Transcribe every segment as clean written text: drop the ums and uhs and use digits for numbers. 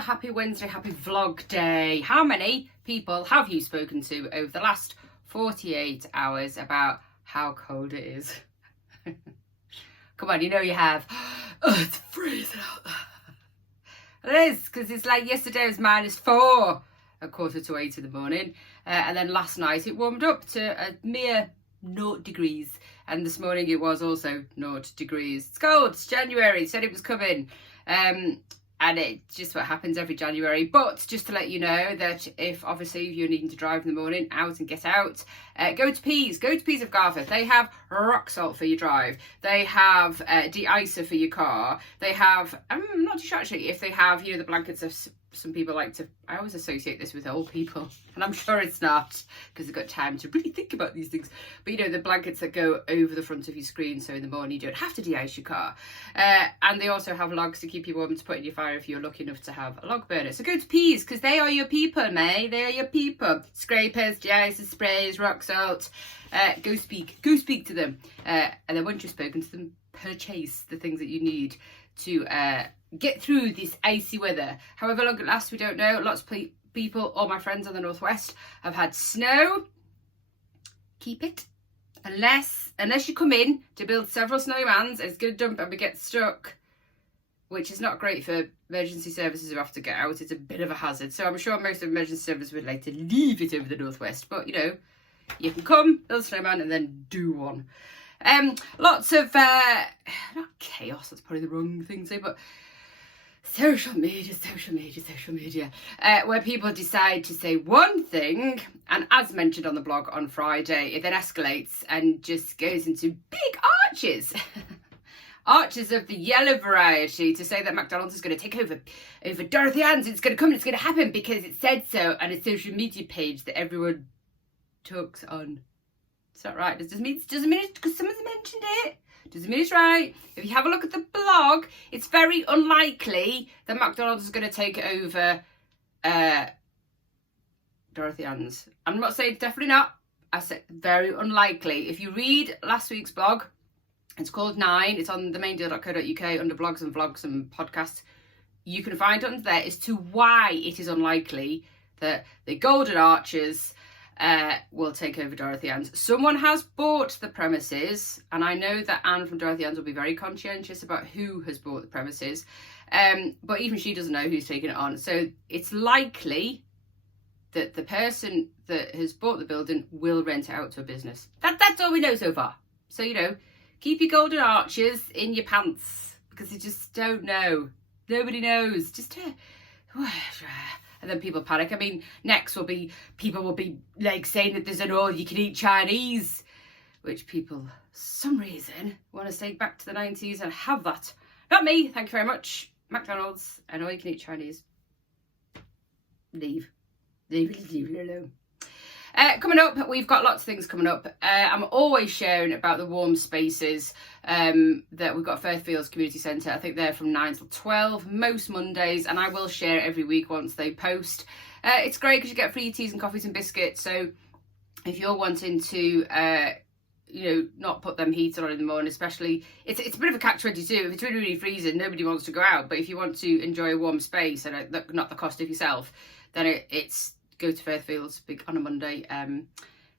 happy Wednesday, happy vlog day. How many people have you spoken to over the last 48 hours about how cold it is? Come on, you know you have. Oh, it's freezing out there. It is, because it's like yesterday was -4 at 7:45 in the morning. And then last night it warmed up to a mere 0 degrees. And this morning it was also 0 degrees. It's cold, it's January, said it was coming. And it's just what happens every January. But just to let you know that if obviously you're needing to drive in the morning, out and get out, go to Peas of Garforth. They have rock salt for your drive. They have de-icer for your car. They have, I'm not too sure actually if they have, you know, the blankets of some people like to, I always associate this with old people, and I'm sure it's not, because they've got time to really think about these things. But you know, the blankets that go over the front of your screen, so in the morning you don't have to de-ice your car. And they also have logs to keep you warm to put in your fire if you're lucky enough to have a log burner. So go to Peas, because they are your people, mate. They are your people. Scrapers, de-icers, sprays, rock salt. Go speak to them. And then once you've spoken to them, purchase the things that you need to get through this icy weather. However long it lasts, we don't know. Lots of people, all my friends on the northwest, have had snow. Keep it. Unless you come in to build several snowmans, it's going to dump and we get stuck, which is not great for emergency services who have to get out. It's a bit of a hazard. So I'm sure most of emergency services would like to leave it over the northwest. But, you know, you can come, build a snowman, and then do one. Lots of, not chaos, that's probably the wrong thing to say, but social media, where people decide to say one thing, and as mentioned on the blog on Friday, it then escalates and just goes into big arches. Arches of the yellow variety, to say that McDonald's is going to take over Dorothy Ann's. It's going to come, it's going to happen because it said so on a social media page that everyone talks on. It's not right. Doesn't mean it because someone's mentioned it. Doesn't mean it's right. If you have a look at the blog, it's very unlikely that McDonald's is going to take over Dorothy Ann's. I'm not saying definitely not. I said very unlikely. If you read last week's blog, it's called 9. It's on themaindeal.co.uk under blogs and vlogs and podcasts. You can find it under there as to why it is unlikely that the Golden Arches will take over Dorothy Ann's. Someone has bought the premises, and I know that Anne from Dorothy Ann's will be very conscientious about who has bought the premises, but even she doesn't know who's taking it on. So it's likely that the person that has bought the building will rent it out to a business. That's all we know so far. So, you know, keep your Golden Arches in your pants, because you just don't know. Nobody knows. Just and then people panic. I mean, next people will be like saying that there's an all-you-can-eat Chinese, which people, for some reason, want to take back to the 90s and have that. Not me, thank you very much. McDonald's and all-you-can-eat Chinese. Leave it alone. Coming up, we've got lots of things coming up. I'm always sharing about the warm spaces that we've got at Fairfields Community Centre. I think they're from 9 till 12 most Mondays, and I will share it every week once they post. It's great because you get free teas and coffees and biscuits. So if you're wanting to, you know, not put them heater on in the morning, especially, it's a bit of a catch-22. If it's really, really freezing, nobody wants to go out. But if you want to enjoy a warm space and not the cost of yourself, then it's go to Fairfields on a Monday.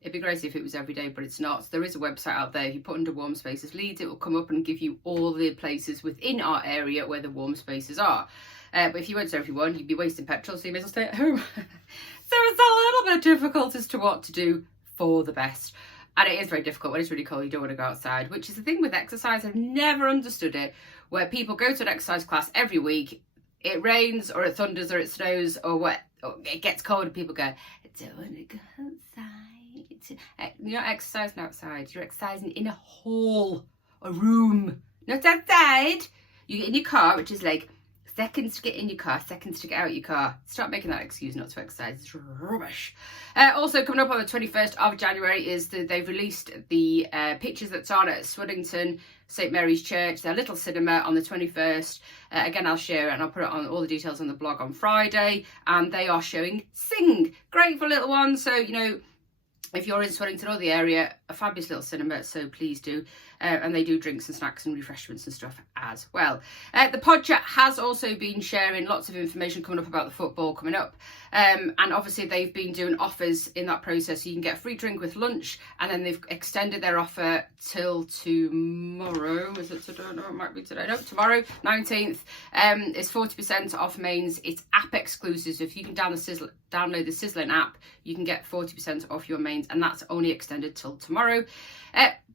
It'd be great if it was every day, but it's not. So there is a website out there. If you put under warm spaces Leeds, it will come up and give you all the places within our area where the warm spaces are. But if you went to everyone, you'd be wasting petrol, so you may as well stay at home. So it's a little bit difficult as to what to do for the best. And it is very difficult when it's really cold. You don't want to go outside, which is the thing with exercise. I've never understood it, where people go to an exercise class every week. It rains or it thunders or it snows or what. It gets cold and people go, I don't want to go outside. You're not exercising outside. You're exercising in a hall, a room, not outside. You get in your car, which is like seconds to get in your car, seconds to get out your car. Stop making that excuse not to exercise. It's rubbish. Also coming up on the 21st of January is that they've released the pictures that's on at Swaddington St Mary's Church, their little cinema on the 21st. Again, I'll share it and I'll put it on all the details on the blog on Friday. And they are showing Sing. Great for little ones. So, you know, if you're in Swaddington or the area, a fabulous little cinema, so please do. And they do drinks and snacks and refreshments and stuff as well. The pod chat has also been sharing lots of information coming up about the football coming up. And obviously they've been doing offers in that process. So you can get a free drink with lunch, and then they've extended their offer till tomorrow. Is it today? No, it might be today. No, tomorrow, 19th. It's 40% off mains. It's app exclusive. So if you can download the Sizzling app, you can get 40% off your mains, and that's only extended till tomorrow.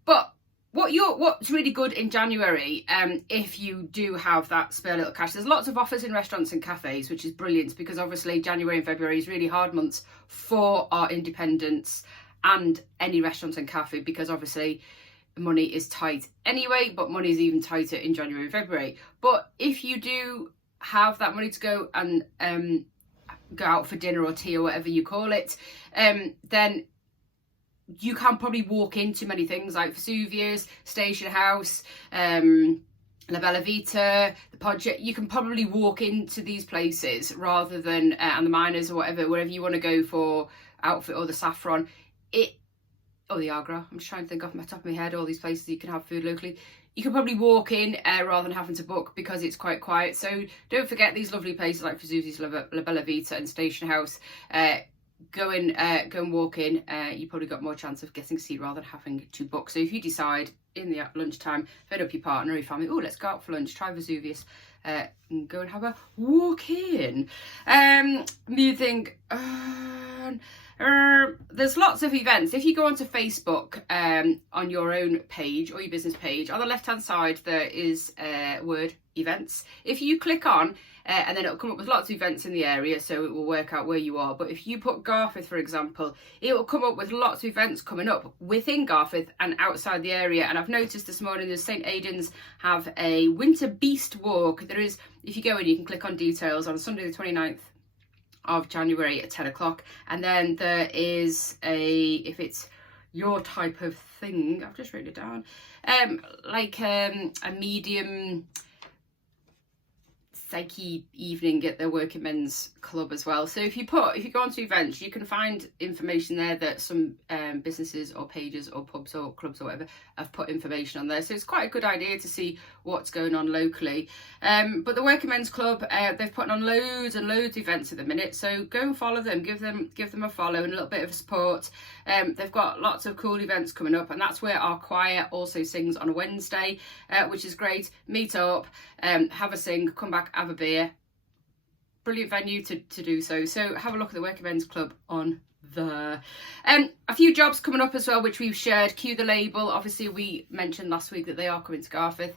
But what's really good in January, if you do have that spare little cash, there's lots of offers in restaurants and cafes, which is brilliant, because obviously January and February is really hard months for our independents and any restaurants and cafe, because obviously money is tight anyway, but money is even tighter in January and February. But if you do have that money to go and go out for dinner or tea or whatever you call it, then you can probably walk into many things like Vesuvius, Station House, La Bella Vita, the Podjet. You can probably walk into these places rather than and the Miners or wherever you want to go for outfit, or the Saffron, or the Agra. I'm just trying to think off my top of my head all these places you can have food locally. You can probably walk in rather than having to book, because it's quite quiet. So don't forget these lovely places like Vesuvius, La Bella Vita and Station House. Go and walk in. You probably got more chance of getting a seat rather than having to book. So if you decide in the lunchtime, fed up your partner or your family, oh, let's go out for lunch, try Vesuvius, and go and have a walk in. You think, there's lots of events. If you go onto Facebook on your own page or your business page, on the left hand side there is word events. If you click on and then it'll come up with lots of events in the area, so it will work out where you are. But if you put Garforth, for example, it will come up with lots of events coming up within Garforth and outside the area. And I've noticed this morning the St Aidan's have a winter beast walk. There is, if you go in, you can click on details, on Sunday the 29th of January at 10 o'clock. And then there is if it's your type of thing, I've just written it down, like a medium psyche evening at the Working Men's Club as well. So if you go onto events, you can find information there that some businesses or pages or pubs or clubs or whatever have put information on there. So it's quite a good idea to see what's going on locally. But the Working Men's Club, they've put on loads and loads of events at the minute. So go and follow them, give them a follow and a little bit of support. They've got lots of cool events coming up, and that's where our choir also sings on a Wednesday, which is great. Meet up, have a sing, come back, have a beer. Brilliant venue to do so. So have a look at the Working Men's Club on there. A few jobs coming up as well, which we've shared. Cue the Label. Obviously, we mentioned last week that they are coming to Garforth.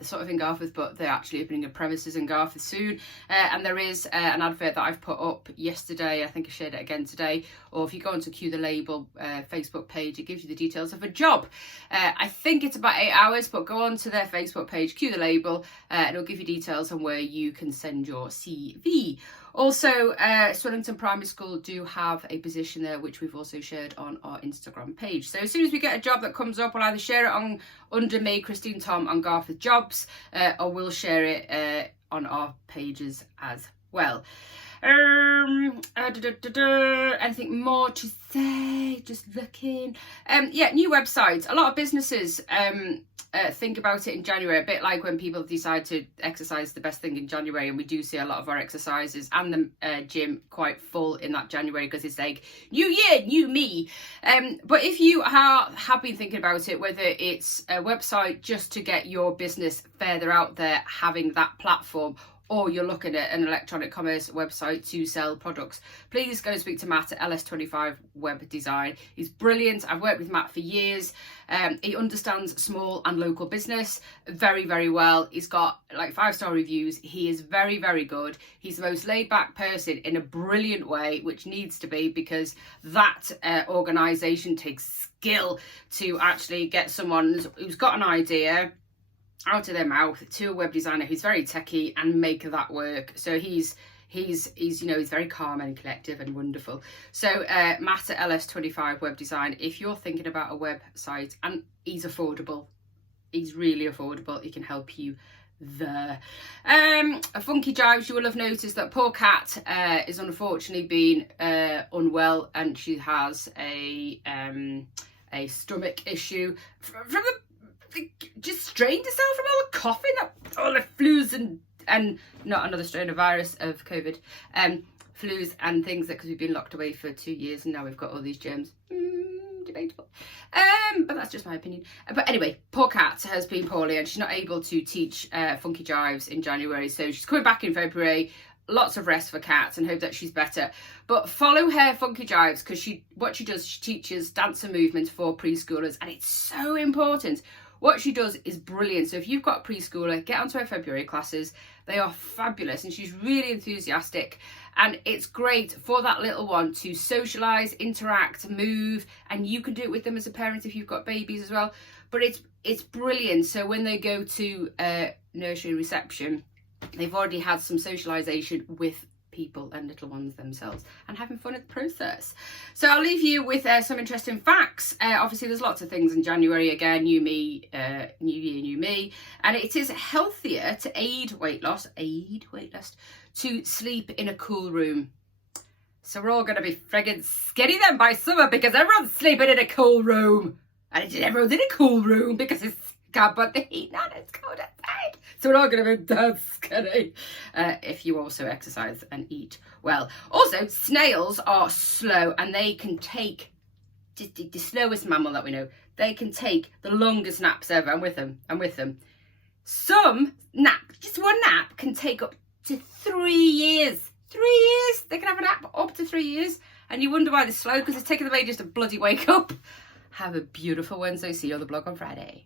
Sort of in Garforth, but they're actually opening a premises in Garforth soon. And there is an advert that I've put up yesterday. I think I shared it again today. Or if you go onto Cue the Label Facebook page, it gives you the details of a job. I think it's about 8 hours, but go on to their Facebook page, Cue the Label, and it'll give you details on where you can send your CV. Also, Swillington Primary School do have a position there, which we've also shared on our Instagram page. So as soon as we get a job that comes up, we'll either share it under me, Christine Tom, on Garforth Jobs, or we'll share it on our pages as well. Anything more to say? Just looking. Yeah, new websites. A lot of businesses think about it in January, a bit like when people decide to exercise the best thing in January, and we do see a lot of our exercises and the gym quite full in that January, because it's like new year, new me. But if you have been thinking about it, whether it's a website just to get your business further out there, having that platform, or you're looking at an electronic commerce website to sell products, please go and speak to Matt at LS25 Web Design. He's brilliant. I've worked with Matt for years. He understands small and local business very, very well. He's got like 5-star reviews. He is very, very good. He's the most laid back person in a brilliant way, which needs to be, because that organisation takes skill to actually get someone who's got an idea out of their mouth to a web designer who's very techie and make that work. So he's very calm and collective and wonderful. So Matt at LS25 Web Design, if you're thinking about a website, and he's affordable, he's really affordable, he can help you there. A Funky Jives, you will have noticed that poor Kat is unfortunately been unwell, and she has a a stomach issue from the just strained herself from all the coughing, all the flus and not another strain of virus of COVID, flus and things, that because we've been locked away for 2 years and now we've got all these germs. Debatable, but that's just my opinion. But anyway, poor Kat has been poorly and she's not able to teach Funky Jives in January, so she's coming back in February. Lots of rest for Kat and hope that she's better. But follow her Funky Jives, because what she does, she teaches dance and movement for preschoolers, and it's so important. What she does is brilliant. So if you've got a preschooler, get onto her February classes. They are fabulous and she's really enthusiastic, and it's great for that little one to socialise, interact, move, and you can do it with them as a parent if you've got babies as well. But it's brilliant. So when they go to nursery reception, they've already had some socialisation with people and little ones themselves and having fun at the process. So I'll leave you with some interesting facts. Obviously there's lots of things in January, again, new me, new year, new me, and it is healthier to aid weight loss to sleep in a cool room. So we're all going to be friggin' skinny then by summer because everyone's sleeping in a cool room, and everyone's in a cool room because it's can't put the heat on, it's cold outside. So we're all going to be dead skinny if you also exercise and eat well. Also, snails are slow and they can take, the slowest mammal that we know, they can take the longest naps ever. I'm with them. Some nap, just one nap, can take up to 3 years. 3 years? They can have a nap up to 3 years. And you wonder why they're slow, because it's taken them ages to bloody wake up. Have a beautiful Wednesday. See you on the blog on Friday.